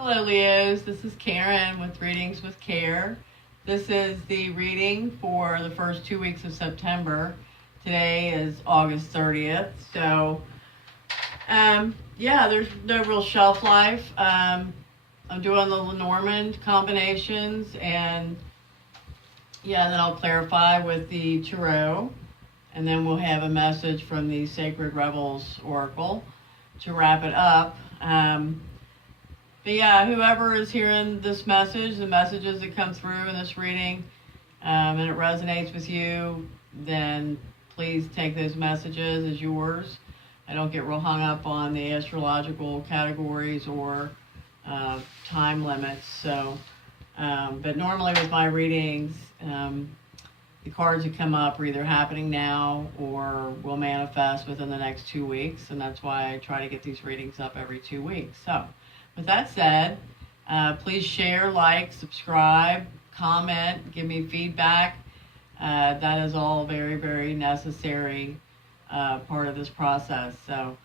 Hello, Leos. This is Karen with Readings with Care. This is the reading for the first 2 weeks of September. Today is August 30th. So, there's no real shelf life. I'm doing the Lenormand combinations, and then I'll clarify with the Tarot, and then we'll have a message from the Sacred Rebels Oracle to wrap it up. Whoever is hearing this message, the messages that come through in this reading, and it resonates with you, then please take those messages as yours. I don't get real hung up on the astrological categories or time limits. But normally with my readings, the cards that come up are either happening now or will manifest within the next 2 weeks, and that's why I try to get these readings up every 2 weeks. So, with that said, please share, like, subscribe, comment, give me feedback. That is all very, very necessary part of this process. So,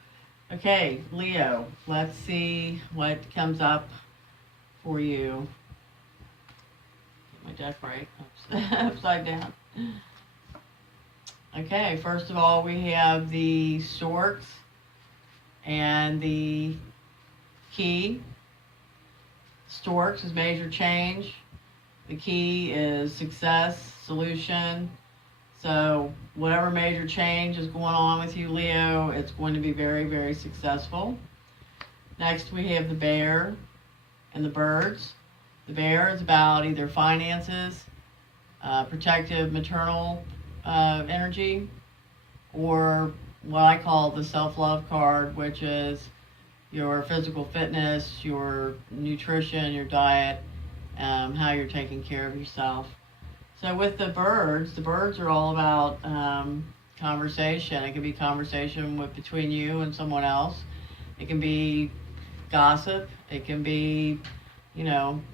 okay, Leo, let's see what comes up for you. Get my deck right, upside down. Okay, first of all, we have the storks and the key. Storks is major change. The key is success, solution. So whatever major change is going on with you, Leo, it's going to be very, very successful. Next, we have the bear and the birds. The bear is about either finances, protective maternal energy, or what I call the self-love card, which is your physical fitness, your nutrition, your diet, how you're taking care of yourself. So with the birds are all about conversation. It can be conversation between you and someone else. It can be gossip. It can be,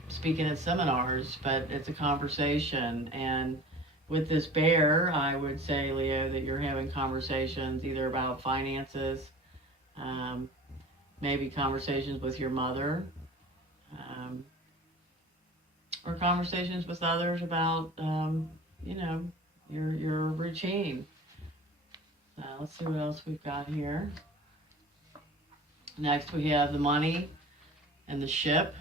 speaking at seminars, but it's a conversation. And with this bear, I would say, Leo, that you're having conversations either about finances, maybe conversations with your mother, or conversations with others about, your routine. Let's see what else we've got here. Next, we have the money and the ship.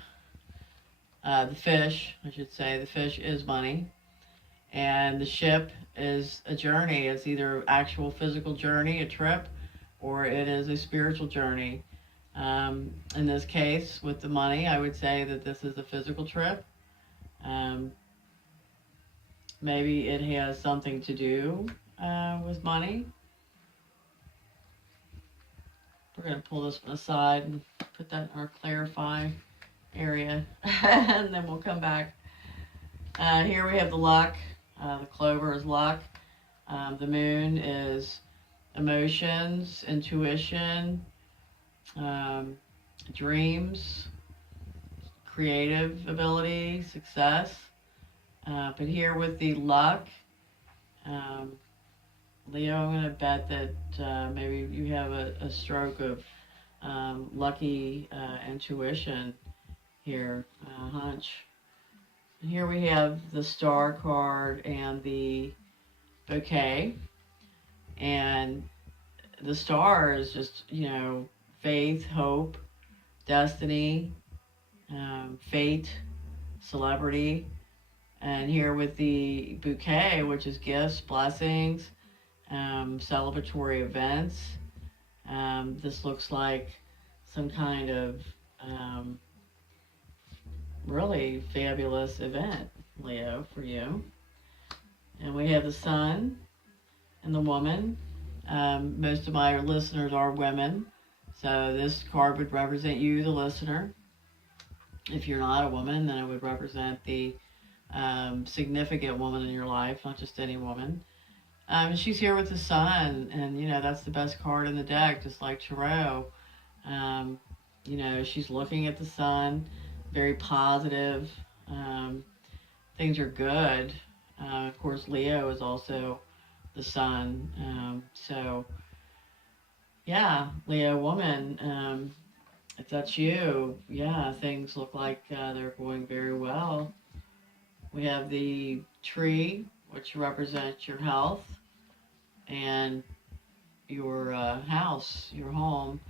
The fish, I should say. The fish is money. And the ship is a journey. It's either actual physical journey, a trip, or it is a spiritual journey. In this case, with the money, I would say that this is a physical trip. Maybe it has something to do with money. We're going to pull this one aside and put that in our clarify area, and then we'll come back. Here we have the luck. The clover is luck. The moon is emotions, intuition, dreams, creative ability, success. But here with the luck, Leo, I'm going to bet that maybe you have a stroke of lucky intuition here, hunch. And here we have the star card and the bouquet. And the star is just, faith, hope, destiny, fate, celebrity. And here with the bouquet, which is gifts, blessings, celebratory events. This looks like some kind of really fabulous event, Leo, for you. And we have the sun and the woman. Most of my listeners are women, so this card would represent you, the listener. If you're not a woman, then it would represent the significant woman in your life, not just any woman. She's here with the sun, and that's the best card in the deck, just like Tarot. She's looking at the sun, very positive. Things are good. Of course, Leo is also the sun. Leo woman, if that's you, yeah, things look like they're going very well. We have the tree, which represents your health, and your house, your home,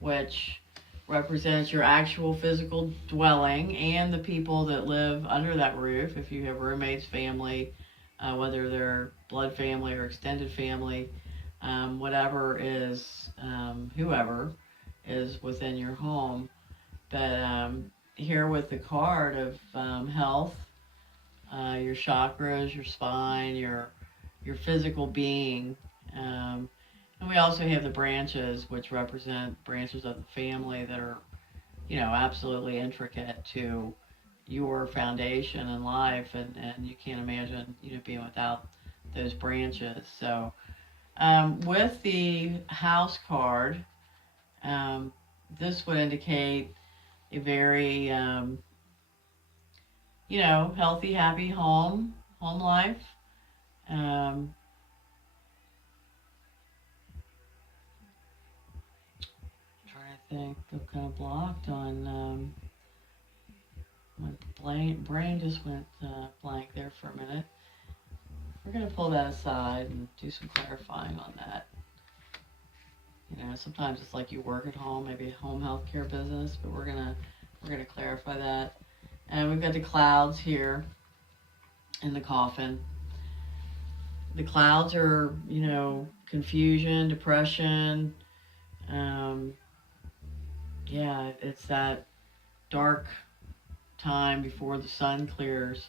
which represents your actual physical dwelling and the people that live under that roof. If you have roommates, family, whether they're blood family or extended family, whatever is, whoever is within your home. But here with the card of health, your chakras, your spine, your physical being. Um, and we also have the branches, which represent branches of the family that are, absolutely intricate to your foundation in life, and you can't imagine, being without those branches. So, with the house card, um, this would indicate a very, healthy, happy home life. Um, Trying to think, I'm kind of blocked on. My brain just went blank there for a minute. We're gonna pull that aside and do some clarifying on that. Sometimes it's like you work at home, maybe a home healthcare business, but we're gonna clarify that. And we've got the clouds here in the coffin. The clouds are, confusion, depression. Um, yeah, it's that dark time before the sun clears.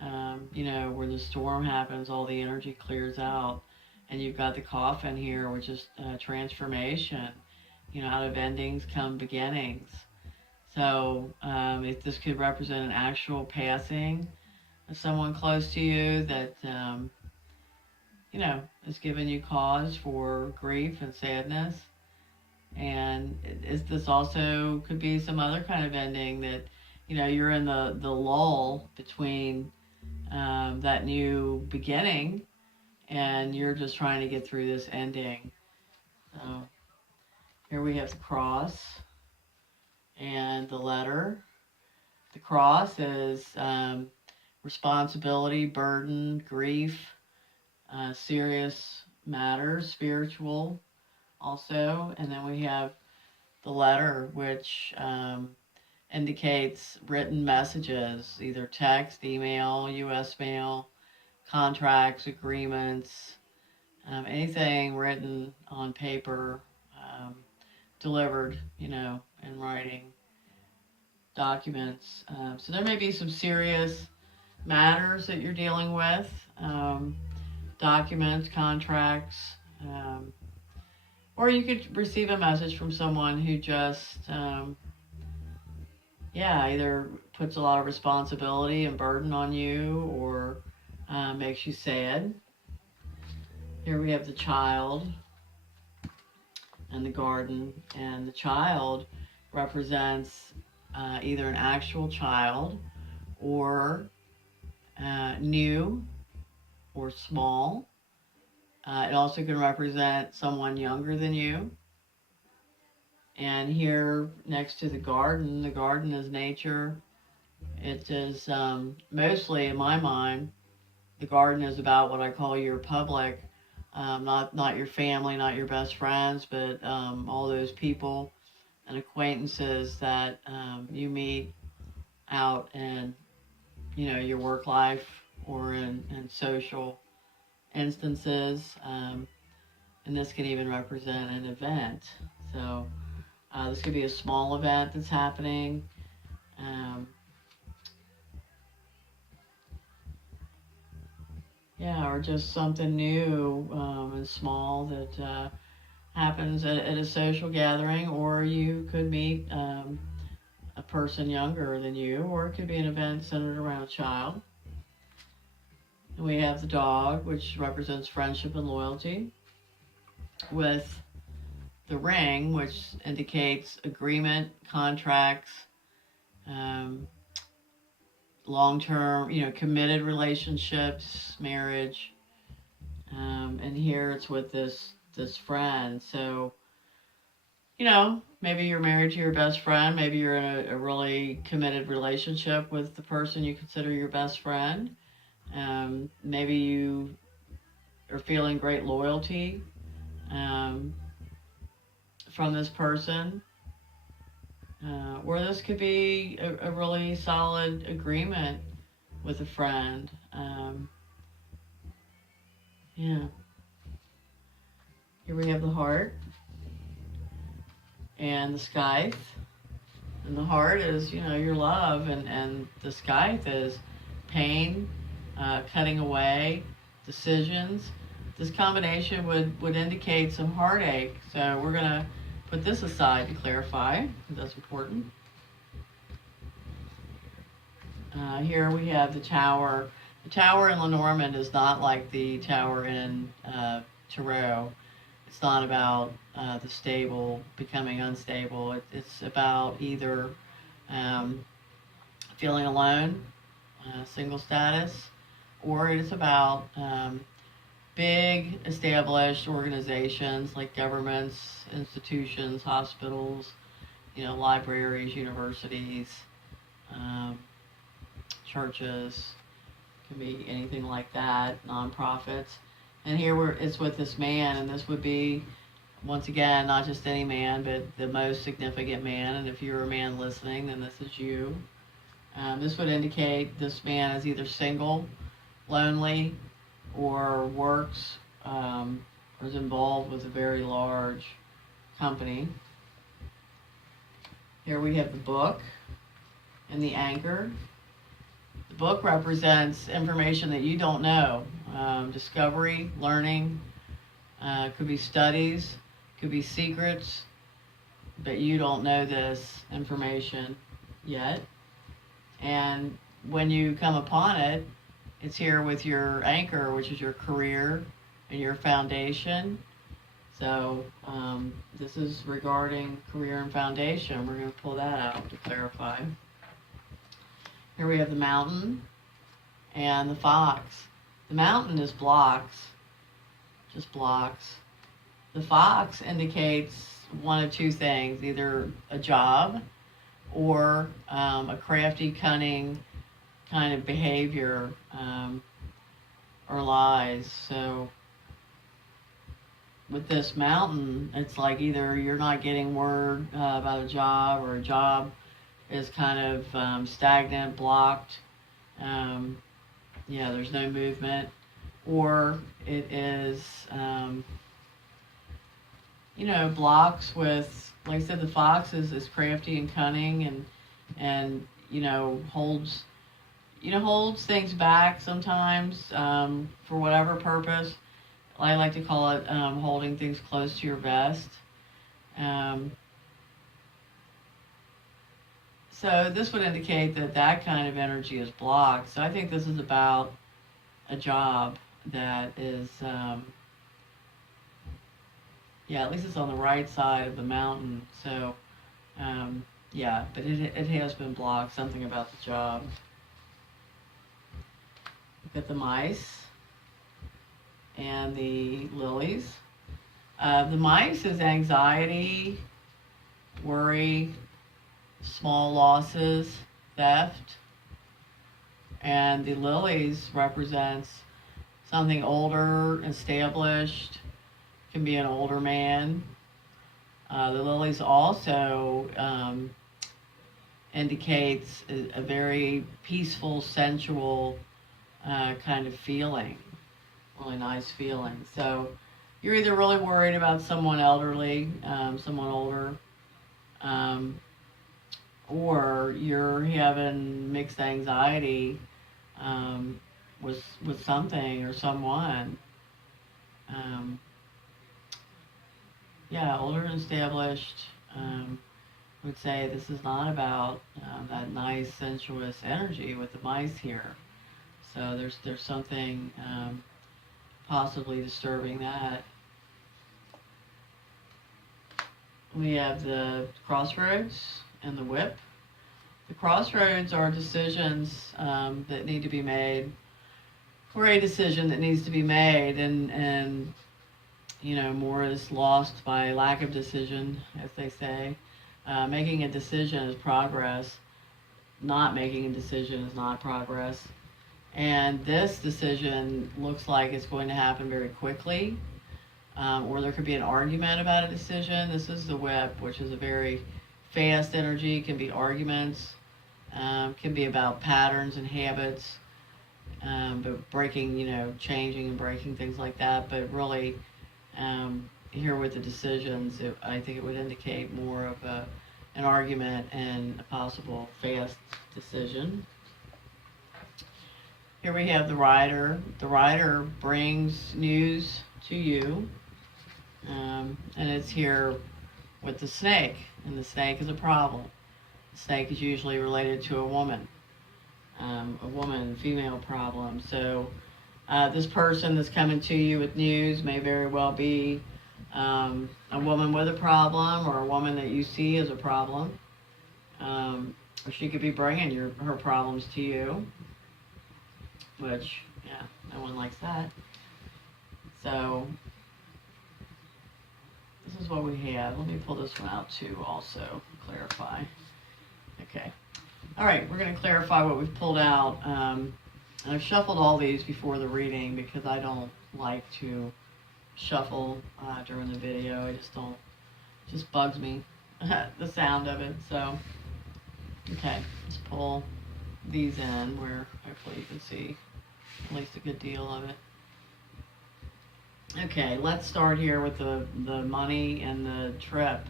Where the storm happens, all the energy clears out, and you've got the coffin here, which is transformation. Out of endings come beginnings. So, if this could represent an actual passing of someone close to you that, has given you cause for grief and sadness. And is this also could be some other kind of ending that, you're in the lull between that new beginning, and you're just trying to get through this ending. So here we have the cross and the letter. The cross is responsibility, burden, grief, serious matters, spiritual also. And then we have the letter, which indicates written messages, either text, email, U.S. mail, contracts, agreements, anything written on paper, delivered, in writing, documents. So there may be some serious matters that you're dealing with, documents, contracts, or you could receive a message from someone who just, either puts a lot of responsibility and burden on you, or makes you sad. Here we have the child and the garden, and the child represents either an actual child or new or small. It also can represent someone younger than you. And here next to the garden is nature. It is mostly, in my mind, the garden is about what I call your public, not your family, not your best friends, but all those people and acquaintances that you meet out in, your work life or in social instances. And this can even represent an event. So this could be a small event that's happening. Or just something new and small that happens at a social gathering, or you could meet a person younger than you, or it could be an event centered around a child. And we have the dog, which represents friendship and loyalty, with the ring, which indicates agreement, contracts, long-term, committed relationships, marriage. And here it's with this friend. So, maybe you're married to your best friend. Maybe you're in a really committed relationship with the person you consider your best friend. Maybe you are feeling great loyalty um, from this person. Or this could be a really solid agreement with a friend. Yeah. Here we have the heart and the scythe. And the heart is, your love, and the scythe is pain, cutting away, decisions. This combination would indicate some heartache. So we're going to put this aside to clarify. That's important. Here we have the tower. The tower in Lenormand is not like the tower in Tarot. It's not about the stable becoming unstable. It's about either feeling alone, single status, or it's about big established organizations like governments, institutions, hospitals, libraries, universities, churches. Can be anything like that, nonprofits. And here it's with this man, and this would be, once again, not just any man, but the most significant man. And if you're a man listening, then this is you. This would indicate this man is either single, lonely, or works, or is involved with a very large company. Here we have the book and the anchor. The book represents information that you don't know. Discovery, learning, could be studies, could be secrets, but you don't know this information yet. And when you come upon it, it's here with your anchor, which is your career and your foundation. So this is regarding career and foundation. We're going to pull that out to clarify. Here we have the mountain and the fox. The mountain is blocks, just blocks. The fox indicates one of two things, either a job or a crafty, cunning kind of behavior or lies. So with this mountain, it's like either you're not getting word about a job, or a job is kind of stagnant, blocked. There's no movement, or it is, blocks with, like I said, the fox is crafty and cunning, and holds things back sometimes for whatever purpose. I like to call it holding things close to your vest. So this would indicate that kind of energy is blocked. So I think this is about a job that is, at least it's on the right side of the mountain. So, but it has been blocked, something about the job. Look at the mice and the lilies. The mice is anxiety, worry, small losses, theft, and the lilies represents something older, established, can be an older man. The lilies also indicates a very peaceful, sensual kind of feeling, really nice feeling. So you're either really worried about someone elderly, someone older, or you're having mixed anxiety with something or someone. Older and established. I would say this is not about that nice sensuous energy with the mice here. So there's something possibly disturbing that. We have the crossroads and the whip. The crossroads are decisions that need to be made, or a decision that needs to be made, and more is lost by lack of decision, as they say. Making a decision is progress. Not making a decision is not progress. And this decision looks like it's going to happen very quickly, or there could be an argument about a decision. This is the whip, which is a very fast energy. It can be arguments, can be about patterns and habits, but breaking, changing and breaking things like that. But really, here with the decisions, I think it would indicate more of an argument and a possible fast decision. Here we have the rider. The rider brings news to you, and it's here with the snake, and the snake is a problem. The snake is usually related to a woman, female problem. So this person that's coming to you with news may very well be a woman with a problem, or a woman that you see as a problem, or she could be bringing her problems to you, which, yeah, no one likes that. So this is what we have. Let me pull this one out too, also clarify. Okay. All right, we're going to clarify what we've pulled out. And I've shuffled all these before the reading because I don't like to shuffle during the video. It just bugs me, the sound of it. So, okay, let's pull these in where hopefully you can see at least a good deal of it. Okay, let's start here with the money and the trip.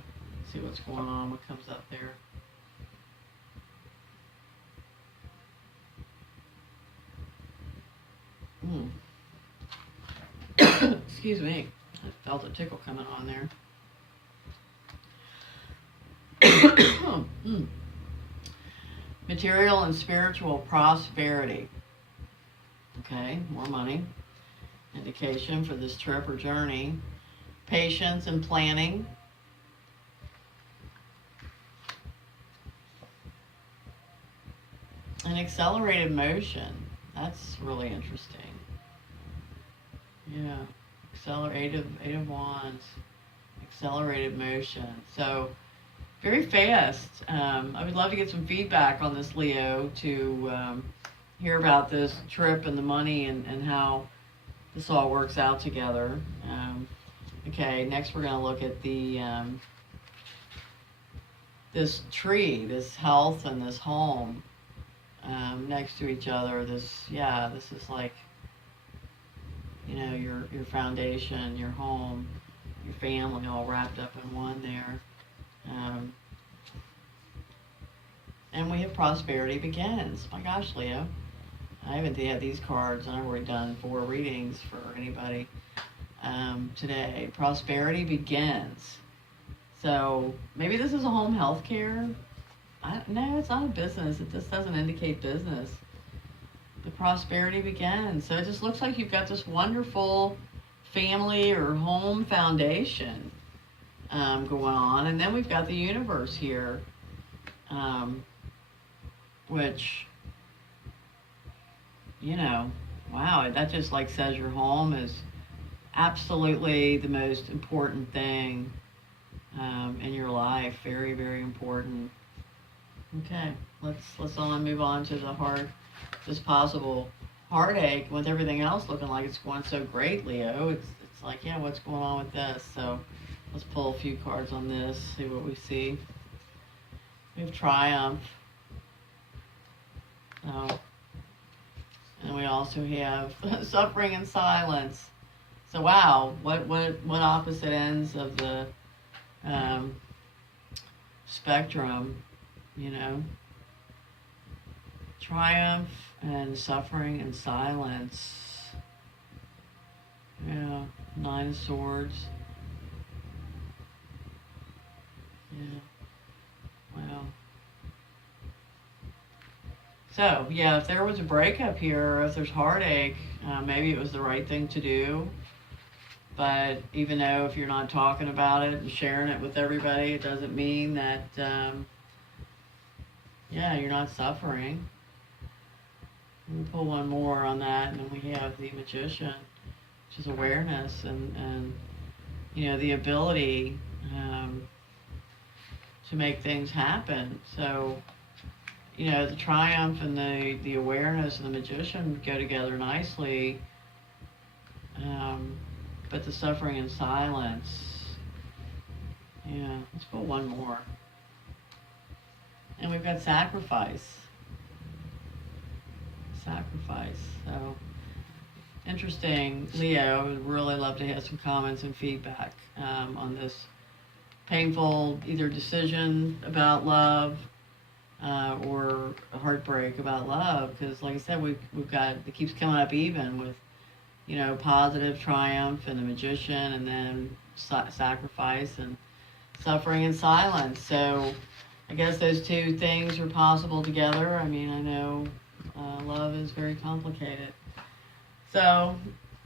See what's going on, what comes up there. Excuse me, I felt a tickle coming on there. Material and spiritual prosperity. Okay, more money. Indication for this trip or journey. Patience and planning. And accelerated motion. That's really interesting. Yeah, eight of wands. Accelerated motion. So, very fast. I would love to get some feedback on this, Leo, to hear about this trip and the money and how this all works out together. Okay, next we're going to look at the this tree, this health and this home next to each other. This is like, your foundation, your home, your family all wrapped up in one there. And we have prosperity begins. My gosh, Leo. I haven't had these cards, and I've already done 4 readings for anybody today. Prosperity begins. So maybe this is a home health care. No, it's not a business. This doesn't indicate business. The prosperity begins. So it just looks like you've got this wonderful family or home foundation going on. And then we've got the universe here, which, wow, that just like says your home is absolutely the most important thing in your life. Very, very important. Okay, let's move on to the this possible heartache with everything else looking like it's going so great, Leo. It's like, yeah, what's going on with this? So let's pull a few cards on this, see what we see. We have triumph. Oh. And we also have suffering and silence. So wow, what opposite ends of the spectrum, Triumph and suffering and silence. Yeah, 9 of Swords. Yeah. Wow. So, yeah, if there was a breakup here, or if there's heartache, maybe it was the right thing to do. But even though if you're not talking about it and sharing it with everybody, it doesn't mean that, you're not suffering. We'll pull one more on that, and then we have the Magician, which is awareness and the ability to make things happen. So, the triumph and the awareness and the magician go together nicely, but the suffering and silence, yeah, let's go one more. And we've got sacrifice. Sacrifice. So, interesting. Leo, I would really love to have some comments and feedback on this painful either decision about love or a heartbreak about love. Because, like I said, we've got, it keeps coming up even with, positive triumph and the magician, and then sacrifice and suffering and silence. So I guess those two things are possible together. I mean, I know love is very complicated. So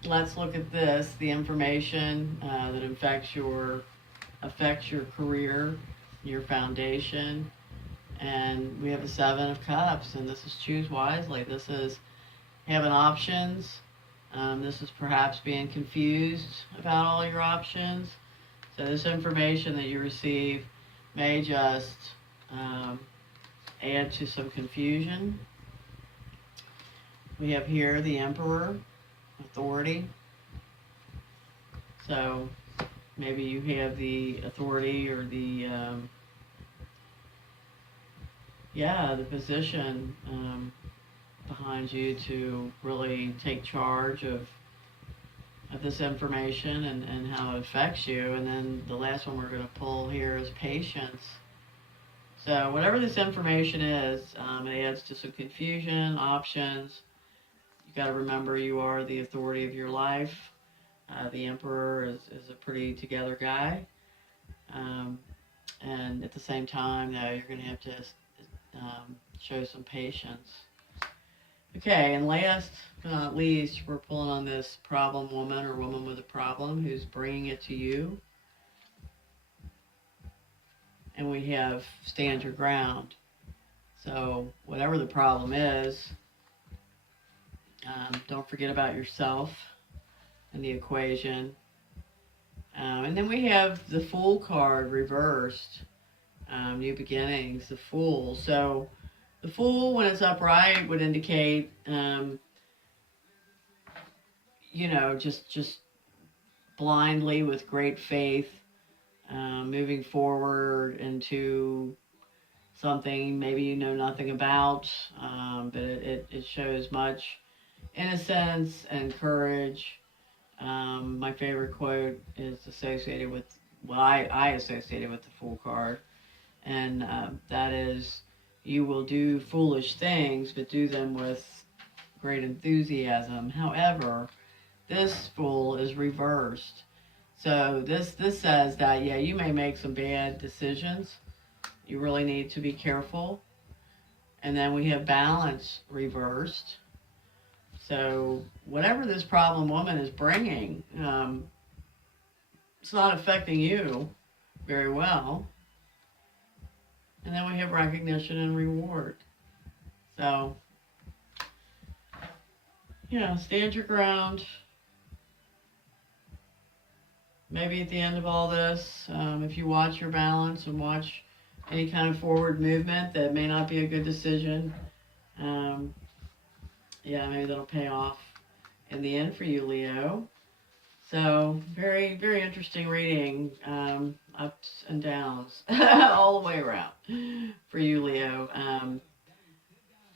let's look at this, the information that affects your career, your foundation. And we have a 7 of Cups, and this is choose wisely. This is having options. This is perhaps being confused about all your options. So this information that you receive may just add to some confusion. We have here the Emperor, authority. So maybe you have the authority or the position behind you to really take charge of this information and how it affects you. And then the last one we're going to pull here is patience. So whatever this information is, it adds to some confusion, options. You got to remember you are the authority of your life. The Emperor is a pretty together guy. And at the same time, though, you're going to have to show some patience. Okay, and last but not least, we're pulling on this problem woman or woman with a problem who's bringing it to you. And we have stand your ground. So whatever the problem is, don't forget about yourself and the equation. And then we have the Fool card reversed. New beginnings, the Fool. So the Fool, when it's upright, would indicate, just blindly with great faith, moving forward into something maybe you know nothing about, but it shows much innocence and courage. My favorite quote is associated with what I associated with the Fool card, and that is, you will do foolish things, but do them with great enthusiasm. However, this Fool is reversed. So this says that, yeah, you may make some bad decisions. You really need to be careful. And then we have Balance reversed. So whatever this problem woman is bringing, it's not affecting you very well. And then we have Recognition and Reward. So, stand your ground. Maybe at the end of all this, if you watch your balance and watch any kind of forward movement that may not be a good decision, maybe that'll pay off in the end for you, Leo. So, very, very interesting reading, ups and downs, all the way around for you, Leo.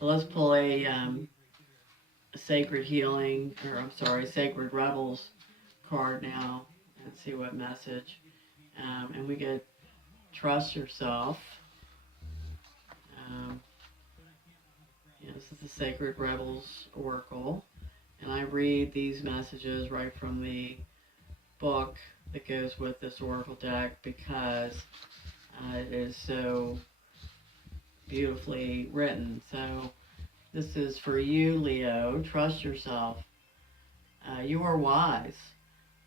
But let's pull a Sacred Healing, Sacred Rebels card now, and see what message. And we get Trust Yourself. This is the Sacred Rebels Oracle. And I read these messages right from the book that goes with this Oracle deck because it is so beautifully written. So this is for you, Leo. Trust yourself. You are wise.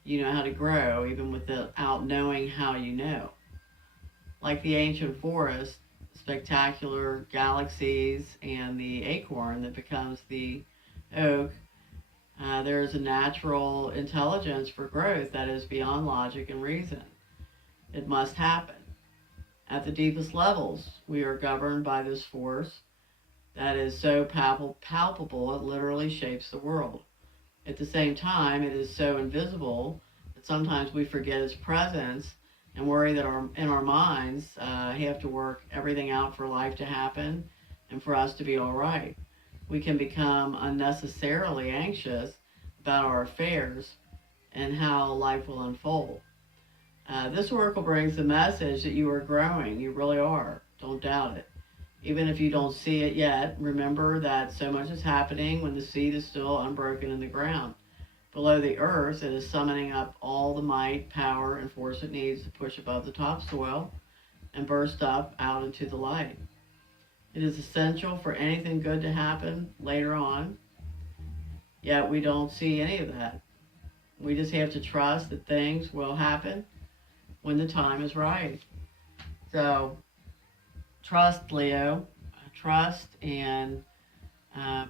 You know how to grow even without knowing how you know. Like the ancient forest, spectacular galaxies, and the acorn that becomes the oak, There is a natural intelligence for growth that is beyond logic and reason. It must happen. At the deepest levels, we are governed by this force that is so palpable it literally shapes the world. At the same time, it is so invisible that sometimes we forget its presence and worry that in our minds have to work everything out for life to happen and for us to be all right. We can become unnecessarily anxious about our affairs and how life will unfold. This oracle brings the message that you are growing. You really are. Don't doubt it. Even if you don't see it yet, remember that so much is happening when the seed is still unbroken in the ground. Below the earth, it is summoning up all the might, power, and force it needs to push above the topsoil and burst up out into the light. It is essential for anything good to happen later on, yet we don't see any of that. We just have to trust that things will happen when the time is right. So, trust, Leo. Trust, and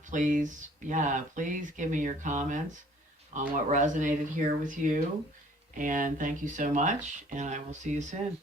please give me your comments on what resonated here with you. And thank you so much, and I will see you soon.